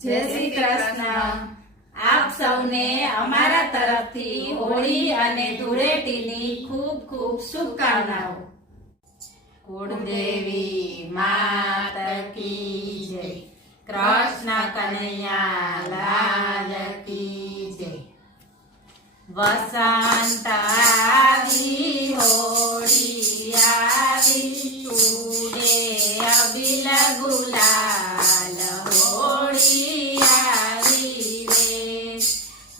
જય શ્રી કૃષ્ણ। આપ સૌને અમારા તરફથી હોળી અને ધૂળેટીની ખૂબ ખૂબ શુભકામનાઓ। કુળદેવી માત કી જય, કૃષ્ણ કનૈયા લાલ કી જય। વસંત આવી, હોળી આવી, ઉડે અબીલ ગુલાલ, હોળી આવી રે।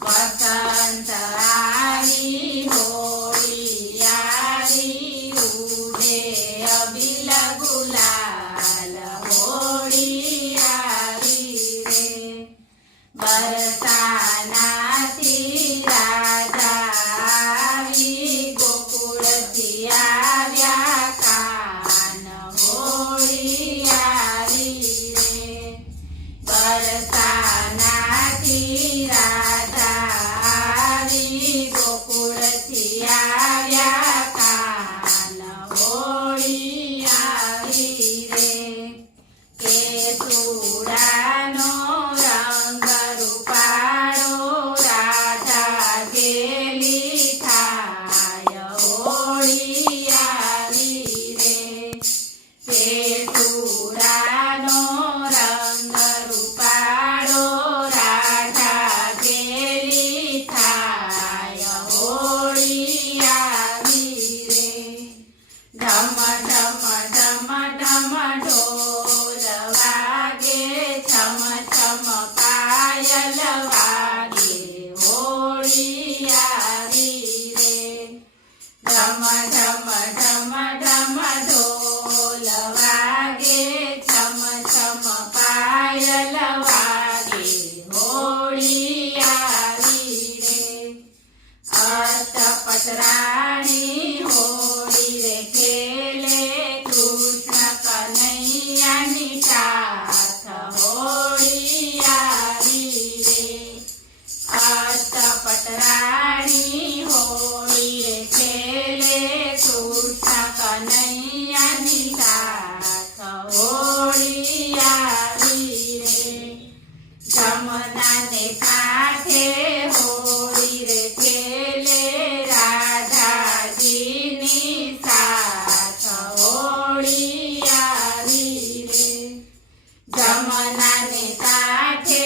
વસંત આવી, હોળી આવી, ઉડે અબીલ ગુલાલ, હોળી આવી રે। બરસાનાથી રાજા આવી, ગોકુળથી આવ્યા કાન, હોળી આવી રે। બરસાનાથી રાજા આવી, ગોકુળથી આવ્યા કાન, હોળી આવી રે। કેસુડાનો રંગ રૂપાળો, રાધા ગેલી થાય, હોળી આવી રે। કેસુડાનો રંગ રૂપાળો, રાધા ગેલી થાય, હોળી આવી રે। ઢમ ઢમ ઢમ ઢમ ઢોલ વાગે, છમ છમ પાયલ વાગે, હોળી આવી રે। ઢમ ઢમ ઢમ ઢમ ઢોલ વાગે, છમ છમ પાયલ વાગે, હોળી આવી રે। અષ્ટપટરાણી હોળી રે ખેલે, કૃષ્ણ કનૈયાની સાથ, હોળી આવી રે। અષ્ટપટરાણી હોળી રે ખેલે, કૃષ્ણ કનૈયાની સાથ, હોળી આવી રે। જમનાને કાંઠે હોળી રે ખેલે, રાધાજીની સાથ, હોળી આવી રે। જમનાને કાંઠે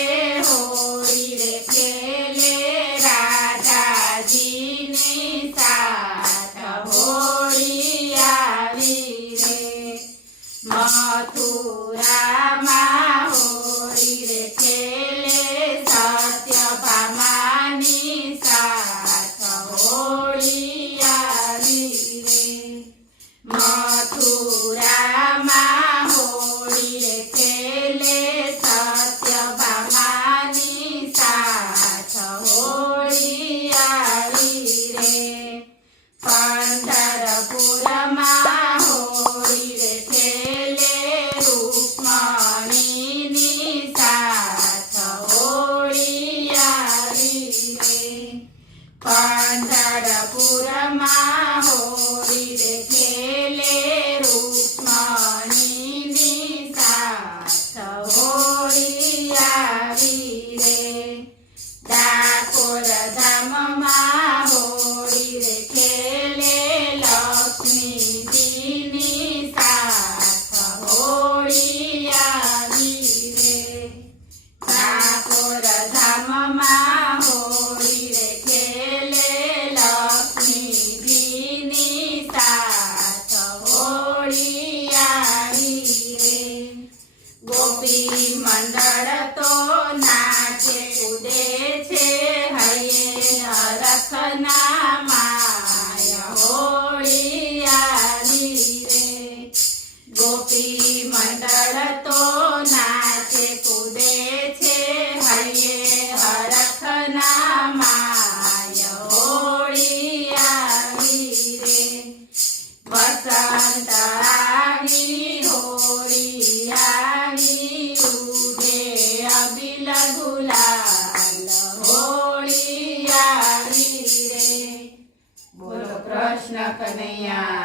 હોળી રે ખેલે, રાધાજીની સાથ, હોળી આવી રે। મથુરામાં હોળી રે ખેલે, સત્યભામાની સાથ, હોળી આવી રે। મથુરામાં હોળી રે ખેલે, સત્યભામાની સાથ, હોળી આવી રે। પંઢરપુરમાં હોળી રે ખેલે, રૂક્મણીની સાથ, હોળી આવી રે। પંઢરપુરમાં હોળી રે ખેલે, રૂક્મણીની સાથ, હોળી આવી રે। ડાકોર ધામમાં હોળી રે ખેલે, લક્ષ્મીજીની સાથ, હોળી આવી રે। ડાકોર ધામમાં હોળી રે ખેલે, લક્ષ્મીજીની સાથ, હોળી આવી રે। ગોપી મંડળ તો નાચે કૂદે છે, હૈયે હરખના માય, હોળી આવી રે। ગોપી મંડળ તો નાચે કૂદે છે, હૈયે હરખના માય, હોળી આવી રે। વસંત આવી, હોળી આવી, ઉડે અબીલ ગુલાલ, હોળી આવી રે। બોલો કૃષ્ણ કનૈયા